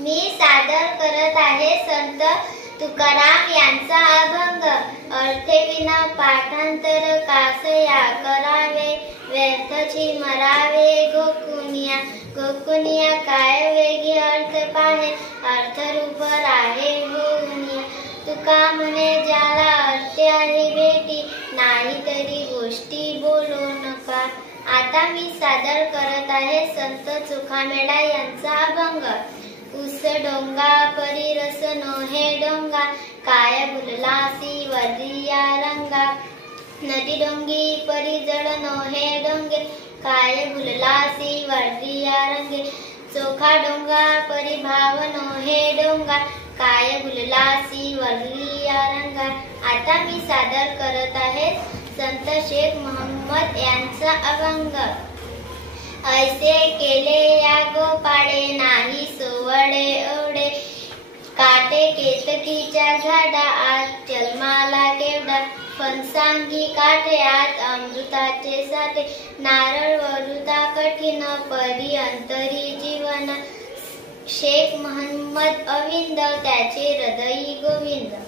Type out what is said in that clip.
मी सादर करत आहे संत तुकाराम यांचा अभंग। अर्थेविना पाठांतर कासया करावे, व्यर्थची मरावे गोकुनिया। गोकुनिया काय वेगी अर्थ पाहे, अर्थरूप राहे होऊनिया। तुका म्हणे ज्याला अर्थ आहे भेटी, नाही तरी गोष्टी बोलू नका। आता मी सादर करत आहे संत चोखामेळा यांचा अभंग। उस डोंगा परी रस नोहे डोंगा, काय भुललासी वर्रिया रंगा। नदी डोंगी परी जळ नोहे डोंगे, काय भुललासी वर्रिया रंगे। चोखा डोंगा परी भाव नोहे डोंगा, काय भुललासी वर्रिया रंगा। आता मी सादर करत आहे संत शेख मोहम्मद यांचा अभंग। ऐसे केले या गोपाळे, नाही सोवडे ओढे। काटे केतकीच्या झाडा आत, जन्माला केवढा। फणसांगी काठे आत, अमृताचे साठे। नारळ वरुता कठीण, परी अंतरी जीवन। शेख मोहम्मद अविंद, त्याचे हृदयी गोविंद।